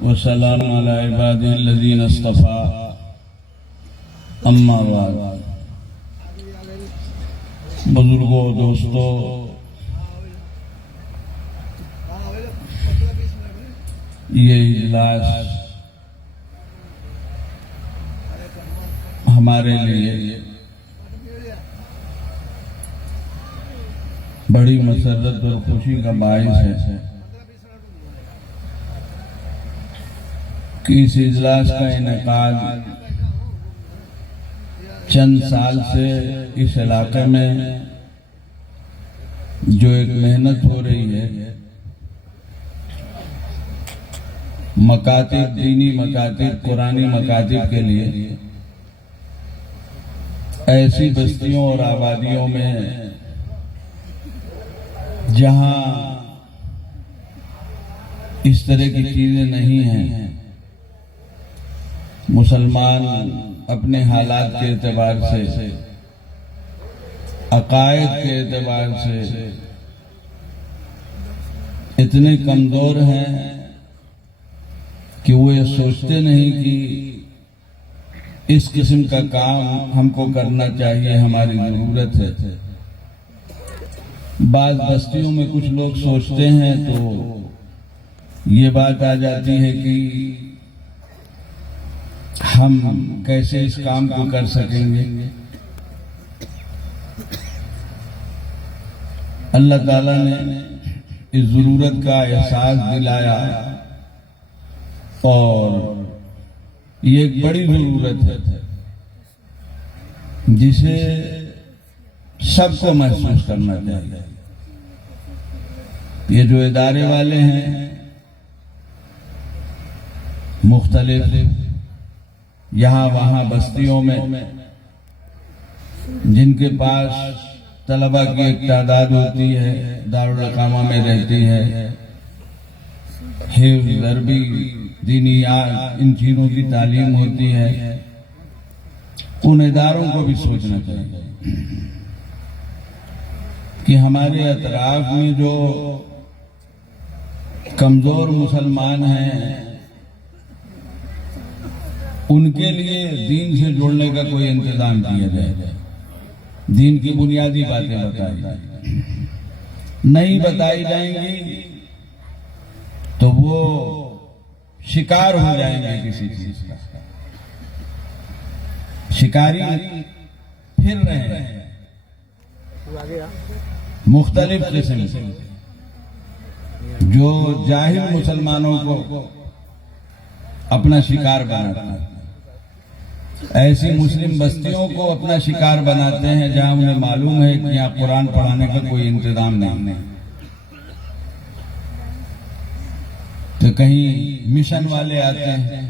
वसलाम अला इबादिल्लज़ीना इस्तफ़ा अम्मा बाद। बुजुर्गों, दोस्तों, ये इजलास हमारे लिए बड़ी मसरत और खुशी का बाइस है कि इस इजलास का इनेकाद चंद साल से इस इलाके में जो एक मेहनत हो रही है, मकातिब, दीनी मकातिब, कुरानी मकातिब के लिए ऐसी बस्तियों और आबादियों में जहां इस तरह की चीजें नहीं हैं, मुसलमान अपने हालात के एतबार से, अकायद के एतबार से इतने कमजोर हैं कि वो ये सोचते नहीं कि इस किस्म का काम हमको करना चाहिए, हमारी जरूरत है। बाद बस्तियों में कुछ लोग सोचते हैं तो ये बात आ जाती है कि हम कैसे इस काम को कर सकेंगे। अल्लाह ताला ने इस जरूरत का एहसास दिलाया और ये एक बड़ी जरूरत है जिसे सबको महसूस करना चाहिए। ये जो इदारे वाले हैं मुख्तलिफ यहाँ वहाँ बस्तियों में, जिनके पास तलबा की एक तादाद होती है, दारुल इकामा में रहती है, हिफ्ज़, अरबी, दीनियात, इन चीजों की तालीम होती है, उन इदारों को भी सोचना चाहिए कि हमारे अतराफ में जो कमजोर मुसलमान हैं उनके लिए दीन से जोड़ने का कोई इंतजाम किया जाए। दीन की बुनियादी बातें बताई जाए, नहीं बताई जाएंगी तो वो शिकार हो जाएंगे किसी चीज का। शिकारी फिर रहे हैं मुख्तलिफ किस्म से, जो जाहिल मुसलमानों को अपना शिकार बनाते हैं, ऐसी मुस्लिम बस्तियों को अपना शिकार बनाते हैं जहां उन्हें मालूम है कि यहाँ कुरान पढ़ाने का कोई इंतजाम नहीं। तो कहीं मिशन वाले आते हैं,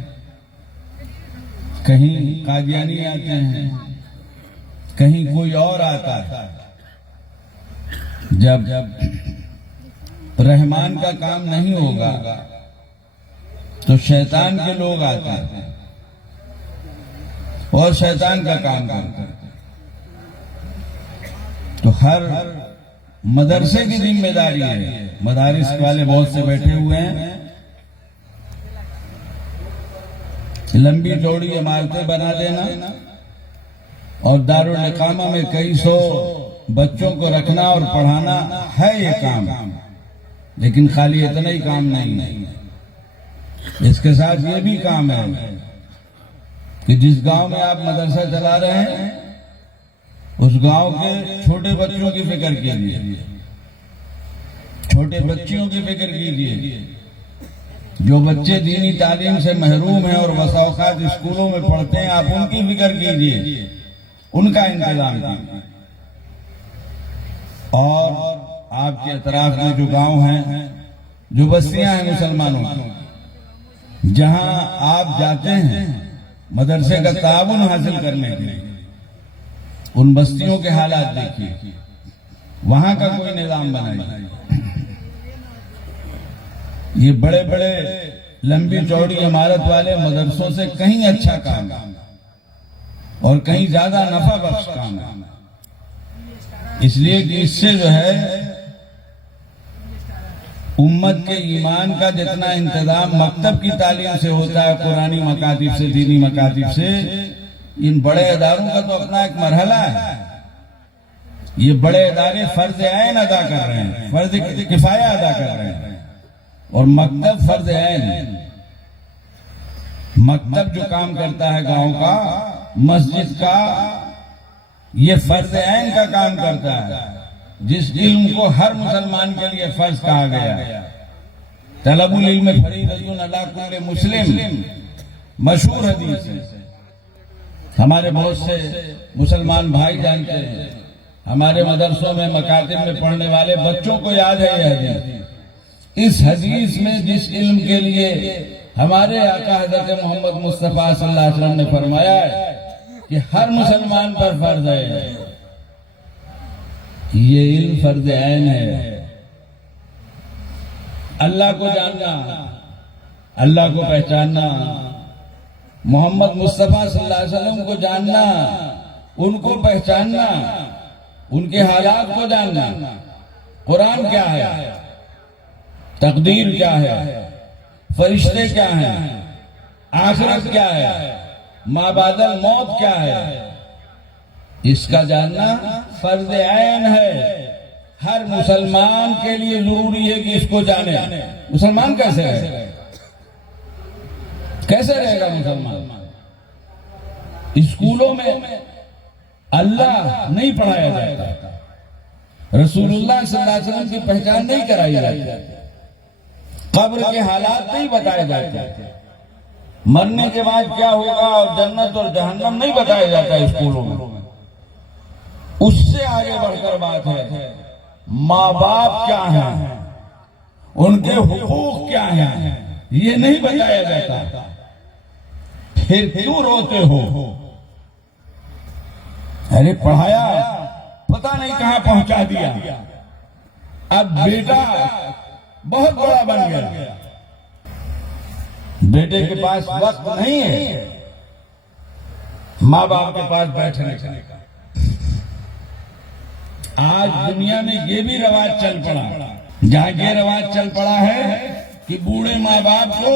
कहीं कादियानी आते हैं, कहीं कोई और आता है। जब रहमान का काम नहीं होगा तो शैतान के लोग आते हैं और शैतान का काम करते हैं। तो हर मदरसे की जिम्मेदारी है, मदारिस वाले बहुत से बैठे हुए हैं, लंबी चौड़ी इमारतें बना देना और दारुल इकामा में कई सौ बच्चों को रखना और पढ़ाना है ये काम। लेकिन खाली इतना ही काम नहीं है, इसके साथ ये भी काम है कि जिस गांव में आप मदरसा चला रहे हैं उस गांव के छोटे बच्चों की फिक्र कीजिए, छोटे बच्चियों की फिक्र कीजिए। जो बच्चे दीनी तालीम से महरूम हैं और वसाओकात स्कूलों में पढ़ते हैं, आप उनकी फिक्र कीजिए, उनका इंतजाम कीजिए। और आपके अतराफ में जो गांव हैं, जो बस्तियां हैं मुसलमानों की, जहां आप जाते हैं मदरसे का ताउन हासिल करने के लिए, उन बस्तियों के हालात देखिए, वहां का कोई निजाम बनाइए। ये बड़े बड़े लंबी चौड़ी इमारत वाले मदरसों से कहीं अच्छा काम और कहीं ज्यादा नफा बख्श काम है, इसलिए कि इससे जो है उम्मत के ईमान का जितना इंतजाम मकतब की तालीम से होता है, कुरानी मकातिब से, दीनी मकातिब से, इन बड़े इदारों का तो अपना एक मरहला है। ये बड़े इदारे फर्ज ऐन अदा कर रहे हैं, फर्ज किफाया अदा कर रहे हैं, और मकतब फर्ज ऐन। मकतब जो काम करता है गांव का, मस्जिद का, ये फर्ज ऐन का काम करता है, जिस इल्म को हर मुसलमान के लिए फर्ज कहा गया। तलबुल इल्म फरीदतुन अला कुल्लि मुस्लिम, मशहूर हदीस है। हमारे बहुत से मुसलमान भाई जानते हैं, हमारे मदरसों में, मकातिब में पढ़ने वाले बच्चों को याद है ये हदीस। इस हदीस में जिस इल्म के लिए हमारे आका हज़रत मोहम्मद मुस्तफ़ा सल्लल्लाहु अलैहि वसल्लम ने फरमाया है कि हर मुसलमान पर फर्ज है, ये इल्म फर्ज ऐन है। अल्लाह को जानना, अल्लाह को पहचानना, मोहम्मद मुस्तफ़ा सल्लल्लाहु अलैहि वसल्लम को जानना, उनको पहचानना, उनके हालात को जानना। कुरान क्या है, तकदीर क्या है, फरिश्ते क्या हैं, आखिरत क्या है, माबादल मौत क्या है, इसका जानना फर्ज ऐन है। हर मुसलमान के लिए जरूरी है कि इसको जाने। मुसलमान कैसे रहेगा, कैसे रहेगा मुसलमान? स्कूलों में अल्लाह नहीं पढ़ाया जाता, रसूलुल्लाह सल्लल्लाहु अलैहि वसल्लम की पहचान नहीं कराई जाती, कब्र के हालात नहीं बताए जाते, मरने के बाद क्या होगा और जन्नत और जहन्नम नहीं बताया जाता स्कूलों में। उससे आगे बढ़कर बात है, माँ बाप क्या हैं, उनके हुकूक क्या हैं, ये नहीं बताया जाता। फिर क्यों रोते हो? अरे पढ़ाया, पता नहीं कहां पहुंचा दिया, अब बेटा बहुत बड़ा बन गया, बेटे के पास वक्त नहीं है माँ बाप के पास बैठने का। आज दुनिया में ये भी रवाज चल पड़ा, जहां ये रवाज चल पड़ा है कि बूढ़े माँ बाप को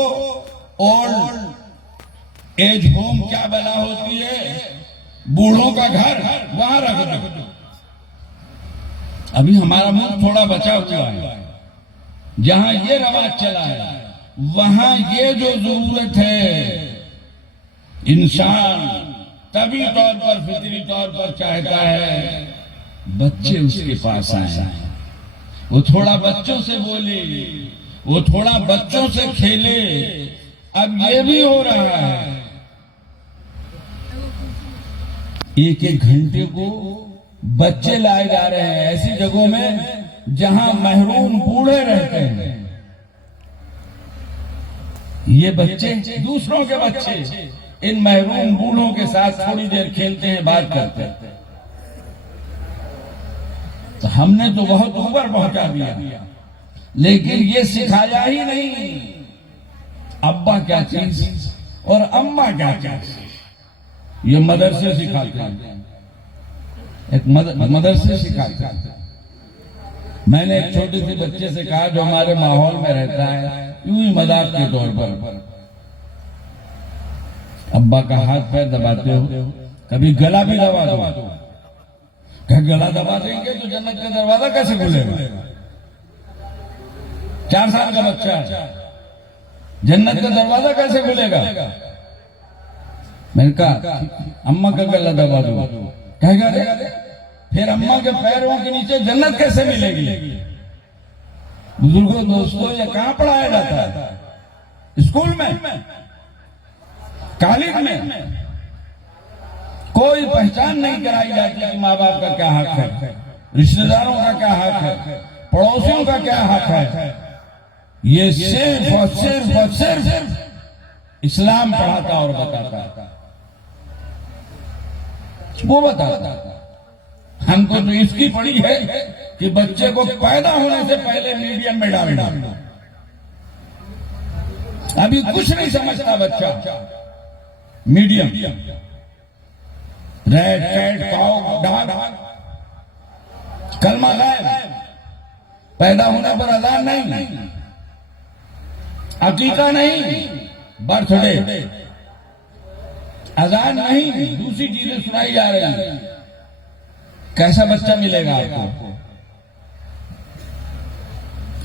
ओल्ड एज होम क्या बना होती है, बूढ़ों का घर, वहां रख दो। अभी हमारा मुल्क थोड़ा बचा हुआ है, जहां ये रवाज चला है वहां ये जो जरूरत है, इंसान तभी तौर पर, फितरी तौर पर चाहता है बच्चे उसके पास आए, वो थोड़ा बच्चों से बोले, वो थोड़ा बच्चों से खेले। अब ये भी हो रहा है, एक एक घंटे को बच्चे लाए जा रहे हैं ऐसी जगहों में जहां महरूम बूढ़े रहते हैं। ये बच्चे, दूसरों के बच्चे, इन महरूम बूढ़ों के साथ थोड़ी देर खेलते हैं, बात करते हैं। तो हमने तो बहुत ऊपर पहुंचा दिया, लेकिन ये सिखाया ही नहीं अब्बा क्या चीज और अम्मा क्या चीज। ये मदरसे सिखाते हैं, एक मदरसे सिखाते हैं। मैंने एक छोटे से बच्चे से कहा जो हमारे माहौल में रहता है, यूं ही मजाक के तौर पर, अब्बा का हाथ पैर दबाते हो, कभी गला भी दबा दो। क्या गला दबा देंगे तो जन्नत का दरवाजा कैसे खुलेगा? 4 साल का बच्चा, जन्नत का दरवाजा कैसे खुलेगा? मैंने कहा अम्मा का गला दबा दो। कहेगा रे, फिर अम्मा के पैरों के नीचे जन्नत कैसे मिलेगी? बुजुर्गों, दोस्तों, ये कहां पढ़ाया जाता है? स्कूल में, कॉलेज में कोई पहचान नहीं कराई जाती कि माँ बाप का क्या हक है, रिश्तेदारों का क्या हक है, पड़ोसियों का क्या हक है। ये सिर्फ और सिर्फ और सिर्फ इस्लाम पढ़ाता और बताता, वो बताता। हमको तो इसकी पड़ी है कि बच्चे को पैदा होने से पहले मीडियम में डालना। अभी कुछ नहीं समझता बच्चा, medium, red cat cow dog, कलमा गायब, पैदा होने पर अजान नहीं। अकीका नहीं, बर्थडे, अजान नहीं, दूसरी चीजें सुनाई जा रही हैं। कैसा बच्चा मिलेगा आपको?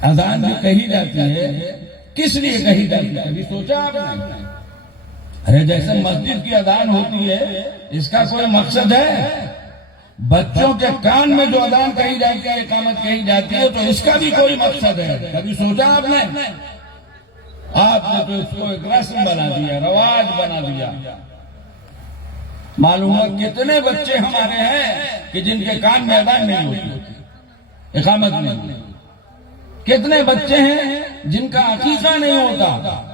अजान जो कही जाती है किस लिए कही जाती है, कभी सोचा आपने? अरे जैसे मस्जिद की अजान होती है, इसका कोई मकसद है? बच्चों के कान में जो अजान कही जाती है, इकामत कही जाती है, तो इसका भी कोई मकसद है? कभी सोचा आपने? आपने तो इसको एक रस्म बना दिया, रवाज बना दिया। मालूम है कितने बच्चे हमारे हैं कि जिनके कान में अजान नहीं होती, इकामत नहीं होती। कितने बच्चे हैं जिनका अकीका नहीं होता।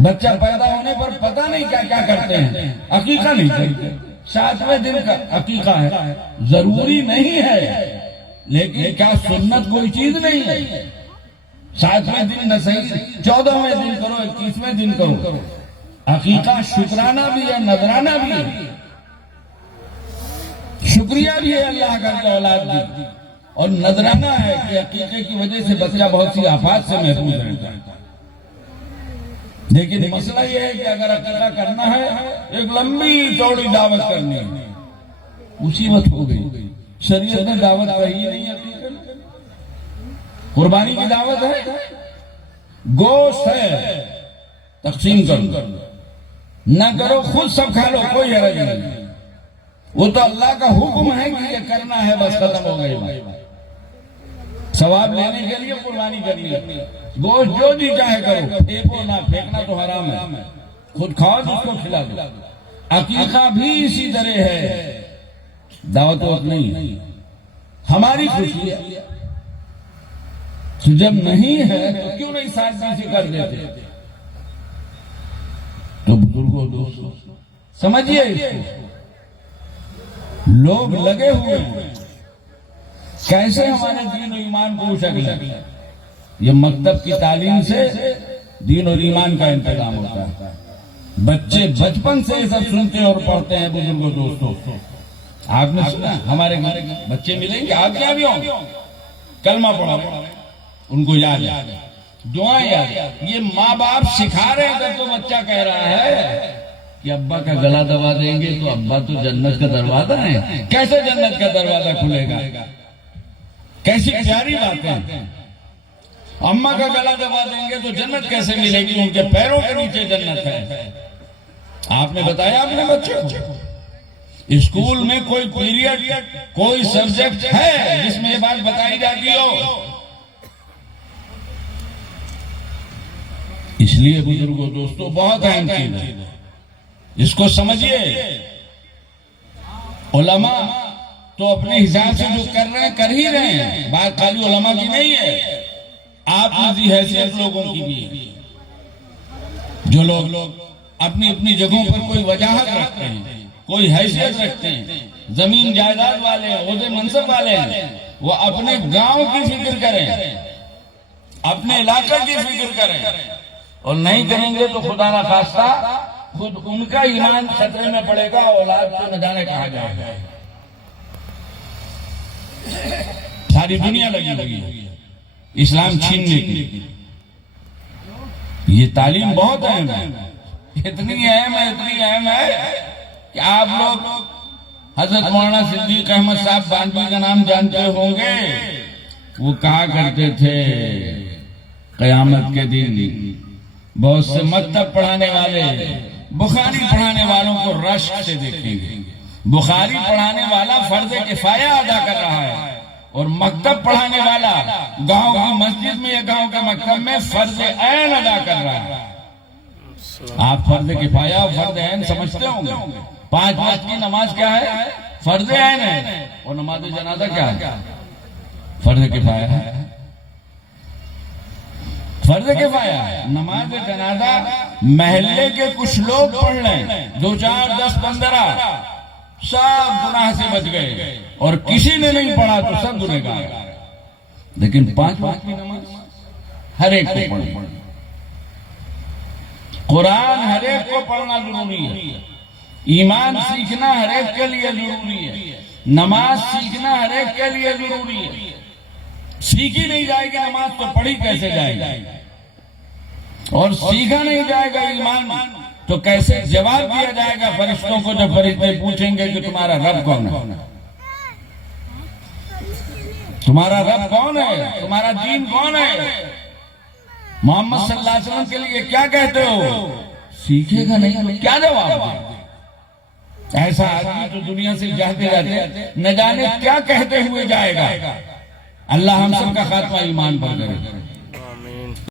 बच्चा पैदा होने पर पता नहीं क्या क्या करते हैं, अकीका नहीं करते। 7वें दिन का अकीका है, जरूरी नहीं है, लेकिन क्या सुन्नत कोई चीज नहीं है? 7वें दिन न सही, 14वें दिन करो, 21वें दिन करो। अकीका शुक्राना भी है, नजराना भी है, शुक्रिया भी है अल्लाह का कि औलाद दी, और नजराना है कि अकीके की वजह से बच्चा बहुत सी आफात से महफूज रहता है। लेकिन मसला यह है कि अगर अकीका करना है, एक लंबी चौड़ी दावत करनी है, मुसीबत हो गई। शरीयत में दावत रही नहीं है, कुर्बानी की दावत है, गोश्त है, तकसीम करो, ना करो खुद सब खा लो, कोई हरज नहीं। वो तो अल्लाह का हुक्म है कि ये करना है, बस खत्म हो गई। सवाब लेने के लिए कुर्बानी करनी है। गोश्त जो जी चाहे करो, फेंको ना, फेंकना तो हराम है, खुद खाओ जिसको खिला दो। अकीका भी इसी तरह है, दावत वक्त नहीं है, हमारी खुशी है। तो जब नहीं है तो क्यों नहीं सादगी से कर देते? तो बुजुर्गों, दोस्तों, समझिए इसको। लोग लगे हुए हैं कैसे हमारे दीन और ईमान को उछक लें। ये मकतब की तालीम से दीन और ईमान का इंतजाम होता है। बच्चे बचपन से सब सुनते और पढ़ते हैं। बुजुर्गों, दोस्तों, आपने सुना हमारे घर बच्चे मिलेंगे, आप क्या भी हो, कलमा पढ़ा, उनको याद है, दुआएं याद। ये माँ बाप सिखा रहे हैं, तो बच्चा कह रहा है कि अब्बा का गला दबा देंगे तो अब्बा तो जन्नत का दरवाजा है। कैसे जन्नत का दरवाजा खुलेगा? कैसी प्यारी बातें। अम्मा का गला दबा देंगे तो जन्नत कैसे मिलेगी? उनके पैरों के नीचे जन्नत है। आपने बताया अपने बच्चे को स्कूल में कोई पीरियड, कोई सब्जेक्ट है जिसमें ये बात बताई जाती हो? इसलिए बुजुर्गों, दोस्तों, बहुत अहम चीज है, इसको समझिए। उलमा तो अपने हिसाब से जो कर रहे हैं कर ही रहे हैं, बात खाली उलमा की नहीं है, आप निजी हैसियत लोगों की भी है। जो लोग अपनी अपनी जगहों पर कोई वजाहत रखते हैं, कोई हैसियत रखते हैं, जमीन जायदाद वाले हैं, ओहदे मनसब वाले हैं, वो अपने गांव की फिक्र करें, अपने इलाके की फिक्र करें, और नहीं करेंगे तो खुदा ना खास्ता खुद उनका ईमान खतरे में पड़ेगा, औलाद को न जाने कहा जाएगा। सारी दुनिया लगी है इस्लाम छीनने की। ये तालीम बहुत अहम है, इतनी अहम है कि आप लोग हजरत मौलाना सिद्दीक अहमद साहब बानवी का नाम जानते होंगे। वो कहा करते थे कयामत के दिन बहुत से मकतब पढ़ाने वाले बुखारी पढ़ाने वालों को रश्क से देखेंगे। बुखारी पढ़ाने वाला फर्ज किफाया अदा कर रहा है, और मकतब पढ़ाने वाला गांव की मस्जिद में या गांव के मकतब में फर्ज ऐन अदा कर रहा है। आप फर्ज किफाया और फर्ज ऐन समझते होंगे। 5 वक्त की नमाज क्या है? फर्ज ऐन है। और नमाज जनाजा क्या है? फर्ज किफाया है। फर्ज किफाया है। नमाज जनाजा महल्ले के कुछ लोग पढ़ लें, 2, 4, 10, 15 सब गुनाह से बच गए, और किसी ने नहीं पढ़ा तो सब गुनहगार। लेकिन 5 वक्त की नमाज हर एक को पढ़ना, कुरान हर एक को पढ़ना जरूरी है, ईमान सीखना हर एक के लिए जरूरी है, नमाज सीखना हर एक के लिए जरूरी है। सीखी नहीं जाएगी नमाज तो पढ़ी कैसे जाएगी? और सीखा नहीं जाएगा ईमान तो कैसे जवाब दिया जाएगा फरिश्तों को जब फरिश्ते पूछेंगे कि तुम्हारा रब कौन है, तुम्हारा रब कौन है, तुम्हारा दीन कौन है, मोहम्मद सल्लल्लाहु अलैहि वसल्लम के लिए क्या कहते हो, सीखेगा नहीं तो क्या जवाब दे। ऐसा आदमी तो दुनिया से जाते जाते न जाने क्या कहते हुए जाएगा। अल्लाह हम सबका खात्मा ईमान पर करे।